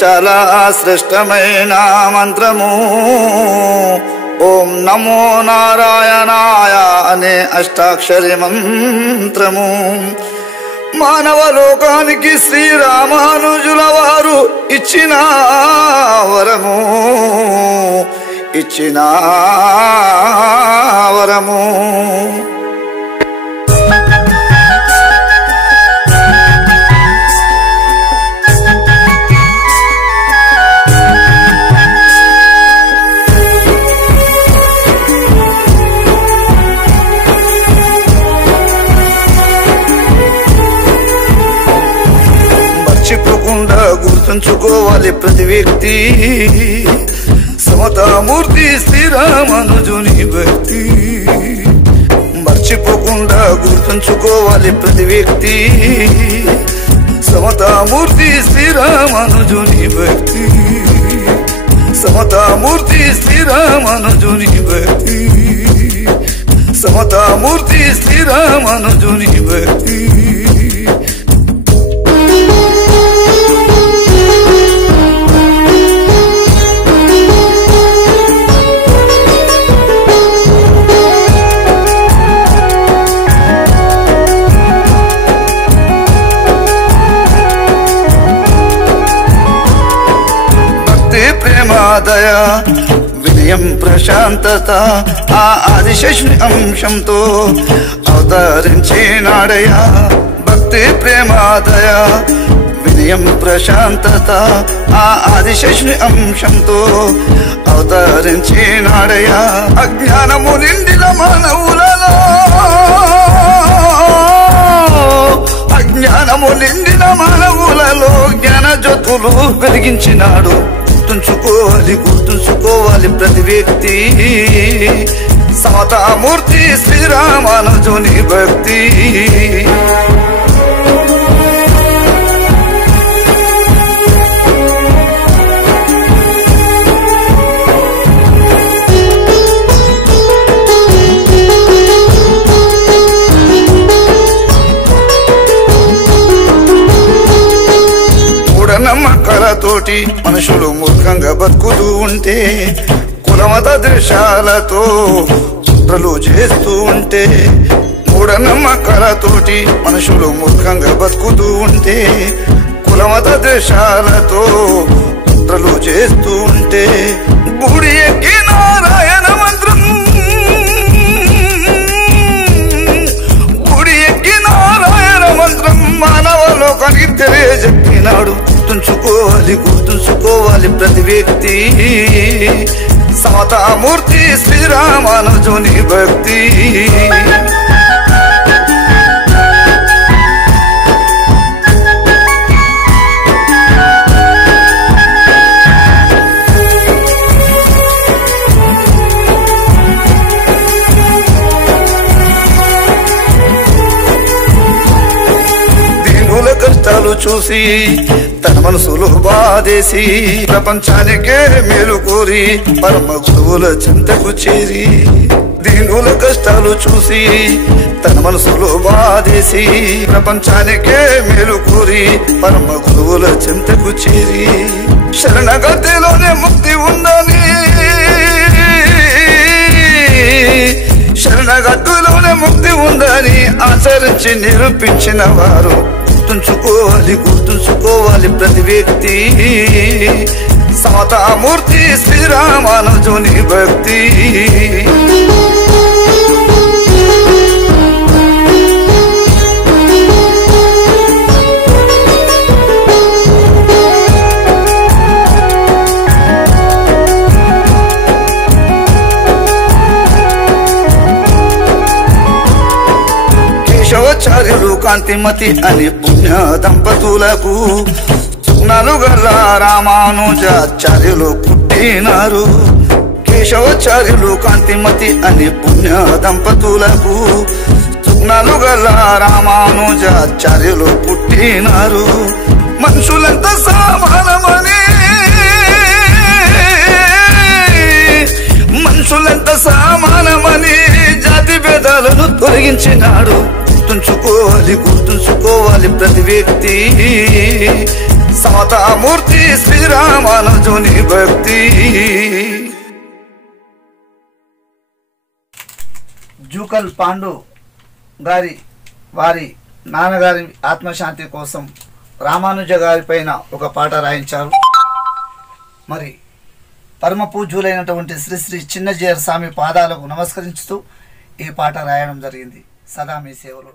చాలా శ్రేష్టమైన మంత్రము. ఓం నమో నారాయణాయ అనే అష్టాక్షరి మంత్రము మానవ లోకానికి శ్రీరామానుజుల వారు ఇచ్చిన వరము, ఇచ్చిన వరము. మర్చిపోకుండా గుర్తుంచుకోవాలి ప్రతి వ్యక్తి, సమతామూర్తి శ్రీరామానుజుని భక్తి. మర్చిపోకుండా గుర్తుంచుకోవాలి ప్రతి వ్యక్తి, సమతామూర్తి శ్రీరామానుజుని భక్తి. సమతామూర్తి శ్రీరామానుజుని భక్తి, సమతామూర్తి శ్రీరామానుజుని భక్తి. ప్రేమాదయ వినయం ప్రశాంతత ఆ ఆదిశేషుని అంశంతో అవతరించినాడయా. భక్తి ప్రేమాదయ వినయం ప్రశాంతత ఆ ఆదిశేషుని అంశంతో అవతరించినాడయా. అజ్ఞానము నిండిన మానవులలో, అజ్ఞానము నిండిన మానవులలో జ్ఞాన జ్యోతులు వెలిగించినాడు. గుర్తుంచుకోవాలి, గుర్తుంచుకోవాలి ప్రతి వ్యక్తి, సమతామూర్తి శ్రీరామానుజుని భక్తి. మూఢనమ్మకాలతోటి మనుషులు మూర్ఖంగా బతుకుతూ ఉంటే, కులమత ద్వేషాలతో కుట్రలు చేస్తూ ఉంటే, మూఢనమ్మకాలతోటి మనుషులు మూర్ఖంగా బతుకుతూ ఉంటే, కులమత ద్వేషాలతో కుట్రలు చేస్తూ ఉంటే, గుడి ఎక్కి నారాయణ మంత్రం, గుడి ఎక్కి నారాయణ మంత్రం మానవ లోకానికి తెలియజెప్పినాడు. గుర్తుంచుకోవాలి, గుర్తుంచుకోవాలి ప్రతి వ్యక్తి, సమతామూర్తి శ్రీరామానుజుని భక్తి. కష్టాలు చూసి తన మనసులో బాధేసి ప్రపంచానికే మేలు కోరి పరమ గురువుల చెంతకు చేరి, దీనుల కష్టాలు చూసి తన మనసులో బాధేసి ప్రపంచానికే మేలు కోరి పరమ గురువుల చెంతకు చేరి, శరణగతిలోనే ముక్తి ఉందని, శరణగతిలోనే ముక్తి ఉందని ఆచరించి నిరూపించిన వారు. గుర్తుంచుకోవాలి, గుర్తుంచుకోవాలి ప్రతి వ్యక్తి, సమతామూర్తి శ్రీరామానుజుని భక్తి. కేశవాచార్యులు కాంతిమతి అని పుణ్య దంపతులకు సుగుణాలు గల రామానుజాచార్యులు పుట్టినారు. కేశవాచార్యులు కాంతిమతి అని పుణ్య దంపతులకు సుగుణాలు గల రామానుజాచార్యులు పుట్టినారు. మనుషులంతా సమానమని, మనుషులంతా సమానమని జాతి భేదాలను తొలగించినాడు. గుర్తుంచుకోవాలి, గుర్తుంచుకోవాలి ప్రతి వ్యక్తి, సమతామూర్తి శ్రీరామానుజుని భక్తి. జూకల్ పాండు గారి వారి నాన్నగారి ఆత్మశాంతి కోసం రామానుజ గారి పైన ఒక పాట రాయించారు. మరి పరమ పూజ్యులైనటువంటి శ్రీ శ్రీ చిన్నజీయర్ స్వామి పాదాలకు నమస్కరించుతూ ఈ పాట రాయడం జరిగింది. సదా మీ సేవలో.